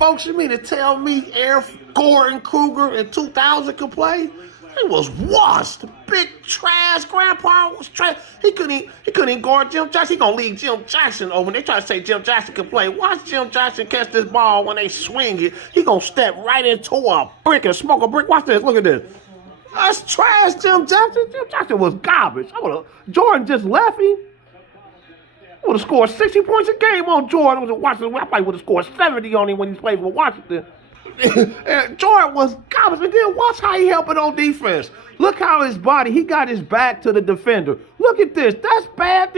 folks, you mean to tell me Gordon Krueger in 2000 could play? He was washed. Big trash. Grandpa was trash. He couldn't even guard Jim Jackson. He gonna leave Jim Jackson open. They try to say Jim Jackson can play. Watch Jim Jackson catch this ball when they swing it. He gonna step right into a brick and smoke a brick. Watch this. Look at this. That's trash, Jim Jackson. Jim Jackson was garbage. Jordan just left him. Would have scored 60 points a game on Jordan. I probably would have scored 70 on him when he played for Washington. Jordan was garbage. And then watch how he helping on defense. Look how his body, he got his back to the defender. Look at this. That's bad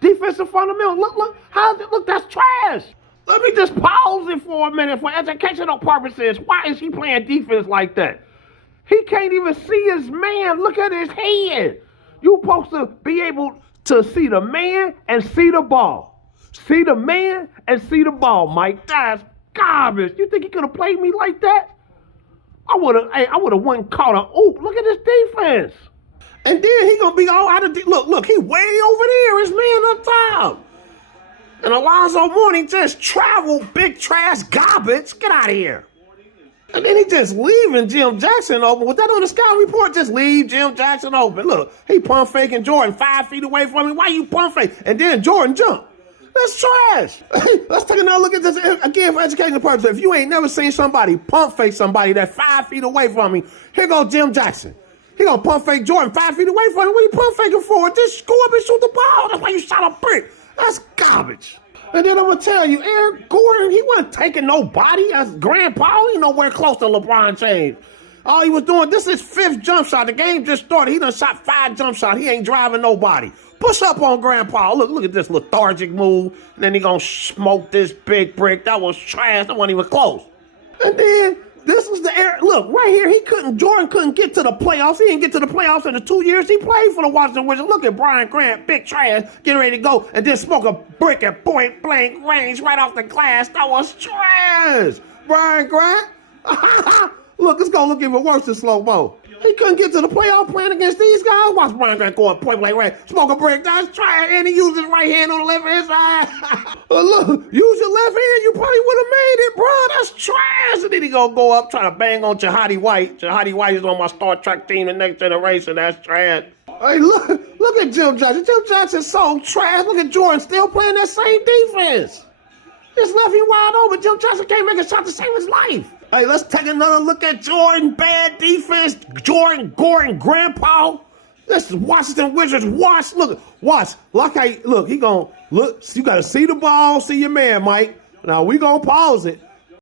defensive fundamental. Look, that's trash. Let me just pause it for a minute for educational purposes. Why is he playing defense like that? He can't even see his man. Look at his head. You're supposed to be able to see the man and see the ball. See the man and see the ball, Mike. That's garbage. You think he could have played me like that? I would have went and caught an oop. Look at this defense. And then he gonna be all out of look, he way over there, his man up top. And Alonzo Mourning just traveled big trash garbage. Get out of here. And then he just leaving Jim Jackson open. Was that on the scout report? Just leave Jim Jackson open. Look, he pump faking Jordan 5 feet away from him. Why you pump fake? And then Jordan jumped. That's trash. Let's take another look at this again for educational purposes. If you ain't never seen somebody pump fake somebody that's 5 feet away from me, here goes Jim Jackson. He gonna pump fake Jordan 5 feet away from him. What are you pump faking for? Just go up and shoot the ball. That's why you shot a brick. That's garbage. And then I'm gonna tell you, Eric Gordon, he wasn't taking nobody as grandpa. He nowhere close to LeBron James. All he was doing, this is his 5th jump shot. The game just started. He done shot 5 jump shots. He ain't driving nobody. Push up on grandpa. Look at this lethargic move. And then he gonna smoke this big brick. That was trash. That wasn't even close. And then this was the air. Look, right here, Jordan couldn't get to the playoffs. He didn't get to the playoffs in the 2 years he played for the Washington Wizards. Look at Brian Grant, big trash, getting ready to go, and then smoke a brick at point blank range right off the glass. That was trash. Brian Grant. Look, it's gonna look even worse in slow-mo. He couldn't get to the playoff playing against these guys. Watch Brian Grant go at point blank range, smoke a brick. That's trash, and he used his right hand on the left hand side. Look, use your left hand, you probably would have made it, bro. That's trash. And then he gonna go up trying to bang on Jahadi White. Jahadi White is on my Star Trek team, the Next Generation. That's trash. Hey, look at Jim Jackson. Jim Jackson's so trash. Look at Jordan still playing that same defense. Just left him wide open. Jim Jackson can't make a shot to save his life. Hey, let's take another look at Jordan. Bad defense. Jordan, Gordon, grandpa. This is Washington Wizards. Watch. Look, he gonna look. You gotta see the ball, see your man, Mike. Now we gonna pause it.